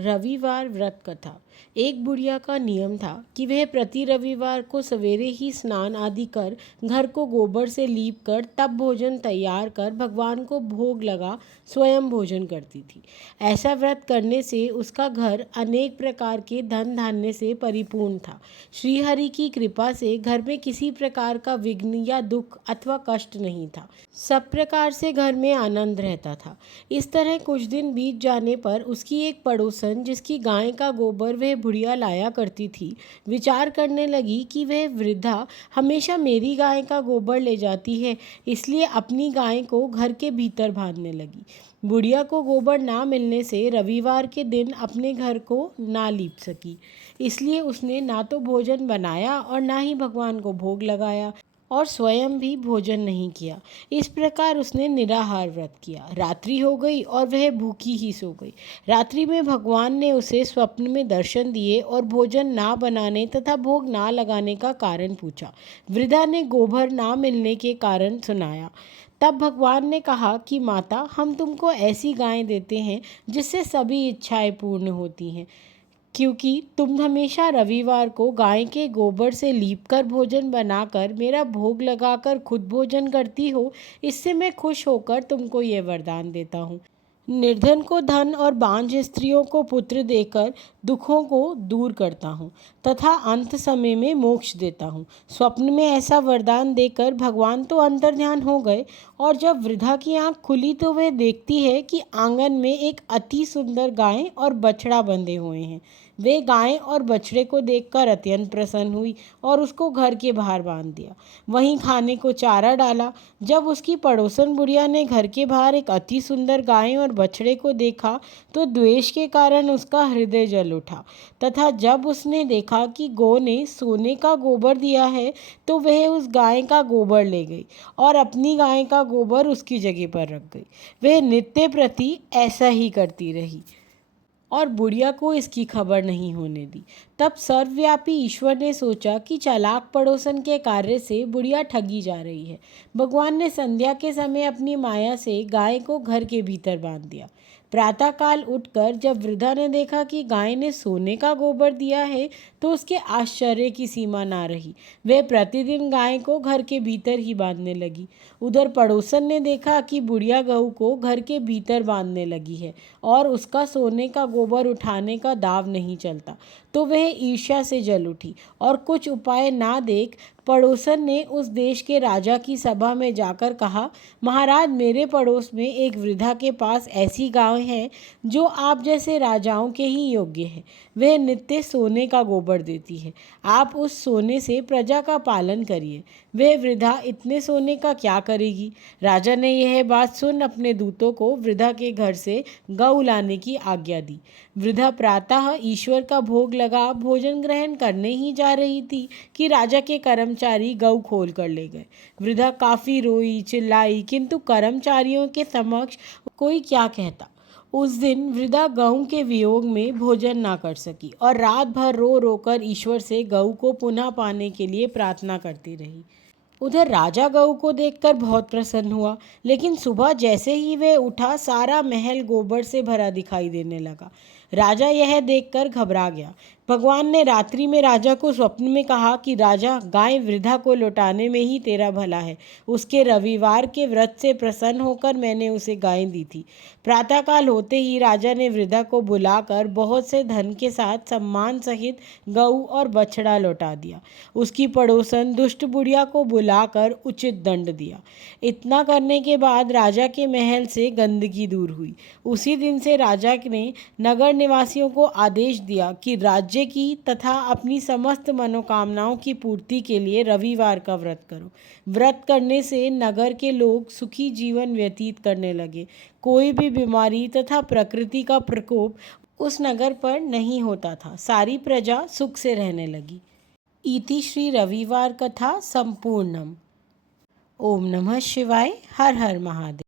रविवार व्रत कथा। एक बुढ़िया का नियम था कि वह प्रति रविवार को सवेरे ही स्नान आदि कर घर को गोबर से लीप कर तब भोजन तैयार कर भगवान को भोग लगा स्वयं भोजन करती थी। ऐसा व्रत करने से उसका घर अनेक प्रकार के धन धान्य से परिपूर्ण था। श्रीहरि की कृपा से घर में किसी प्रकार का विघ्न या दुख अथवा कष्ट नहीं था। सब प्रकार से घर में आनंद रहता था। इस तरह कुछ दिन बीत जाने पर उसकी एक पड़ोसन, जिसकी गाय का गोबर वह बुढ़िया लाया करती थी, विचार करने लगी कि वह वृद्धा हमेशा मेरी गाय का गोबर ले जाती है, इसलिए अपनी गाय को घर के भीतर बांधने लगी। बुढ़िया को गोबर ना मिलने से रविवार के दिन अपने घर को ना लीप सकी, इसलिए उसने ना तो भोजन बनाया और ना ही भगवान को भोग लगाया और स्वयं भी भोजन नहीं किया। इस प्रकार उसने निराहार व्रत किया। रात्रि हो गई और वह भूखी ही सो गई। रात्रि में भगवान ने उसे स्वप्न में दर्शन दिए और भोजन ना बनाने तथा भोग ना लगाने का कारण पूछा। वृद्धा ने गोबर ना मिलने के कारण सुनाया। तब भगवान ने कहा कि माता, हम तुमको ऐसी गाय देते हैं जिससे सभी इच्छाएं पूर्ण होती हैं, क्योंकि तुम हमेशा रविवार को गाय के गोबर से लीपकर भोजन बनाकर मेरा भोग लगाकर खुद भोजन करती हो। इससे मैं खुश होकर तुमको ये वरदान देता हूँ। निर्धन को धन और बांझ स्त्रियों को पुत्र देकर दुखों को दूर करता हूँ तथा अंत समय में मोक्ष देता हूँ। स्वप्न में ऐसा वरदान देकर भगवान तो अंतर्ध्यान हो गए और जब वृद्धा की आंख खुली तो वह देखती है कि आंगन में एक अति सुंदर गाय और बछड़ा बंधे हुए हैं। वे गाय और बछड़े को देखकर अत्यंत प्रसन्न हुई और उसको घर के बाहर बांध दिया। वहीं खाने को चारा डाला। जब उसकी पड़ोसन बुढ़िया ने घर के बाहर एक अति सुंदर गाय और बछड़े को देखा तो द्वेष के कारण उसका हृदय जल उठा तथा जब उसने देखा कि गौ ने सोने का गोबर दिया है तो वह उस गाय का गोबर ले गई और अपनी गाय का गोबर उसकी जगह पर रख गई। वह नित्य प्रति ऐसा ही करती रही और बुढ़िया को इसकी खबर नहीं होने दी। तब सर्वव्यापी ईश्वर ने सोचा कि चालाक पड़ोसन के कार्य से बुढ़िया ठगी जा रही है। भगवान ने संध्या के समय अपनी माया से गाय को घर के भीतर बांध दिया। प्रातःकाल उठकर जब वृद्धा ने देखा कि गाय ने सोने का गोबर दिया है तो उसके आश्चर्य की सीमा ना रही। वह प्रतिदिन गाय को घर के भीतर ही बांधने लगी। उधर पड़ोसन ने देखा कि बुढ़िया गऊ को घर के भीतर बांधने लगी है और उसका सोने का गोबर उठाने का दाव नहीं चलता, तो वह ईर्ष्या से जल उठी और कुछ उपाय ना देख पड़ोसन ने उस देश के राजा की सभा में जाकर कहा, महाराज, मेरे पड़ोस में एक वृद्धा के पास ऐसी गाय है जो आप जैसे राजाओं के ही योग्य है। वह नित्य सोने का गोबर देती है। आप उस सोने से प्रजा का पालन करिए। वह वृद्धा इतने सोने का क्या करेगी? राजा ने यह बात सुन अपने दूतों को वृद्धा के घर से गऊ लाने की आज्ञा दी। वृद्धा प्रातः ईश्वर का भोग लगा भोजन ग्रहण करने ही जा रही थी कि राजा के कर्मचारी गऊ खोल कर ले गए। वृद्धा काफी रोई चिल्लाई, किंतु कर्मचारियों के समक्ष कोई क्या कहता। उस दिन वृद्धा गऊ के वियोग में भोजन ना कर सकी और रात भर रो रो कर ईश्वर से गऊ को पुनः पाने के लिए प्रार्थना करती रही। उधर राजा गऊ को देखकर बहुत प्रसन्न हुआ, लेकिन सुबह जैसे ही वह उठा सारा महल गोबर से भरा दिखाई देने लगा। राजा यह देखकर घबरा गया। भगवान ने रात्रि में राजा को स्वप्न में कहा कि राजा, गाय वृद्धा को लौटाने में ही तेरा भला है। उसके रविवार के व्रत से प्रसन्न होकर मैंने उसे गाय दी थी। प्रातःकाल होते ही राजा ने वृद्धा को बुलाकर बहुत से धन के साथ सम्मान सहित गऊ और बछड़ा लौटा दिया। उसकी पड़ोसन दुष्ट बुढ़िया को बुलाकर उचित दंड दिया। इतना करने के बाद राजा के महल से गंदगी दूर हुई। उसी दिन से राजा ने नगर निवासियों को आदेश दिया कि राज्य की तथा अपनी समस्त मनोकामनाओं की पूर्ति के लिए रविवार का व्रत करो। व्रत करने से नगर के लोग सुखी जीवन व्यतीत करने लगे। कोई भी बीमारी तथा प्रकृति का प्रकोप उस नगर पर नहीं होता था। सारी प्रजा सुख से रहने लगी। इति श्री रविवार कथा संपूर्णम। ओम नमः शिवाय। हर हर महादेव।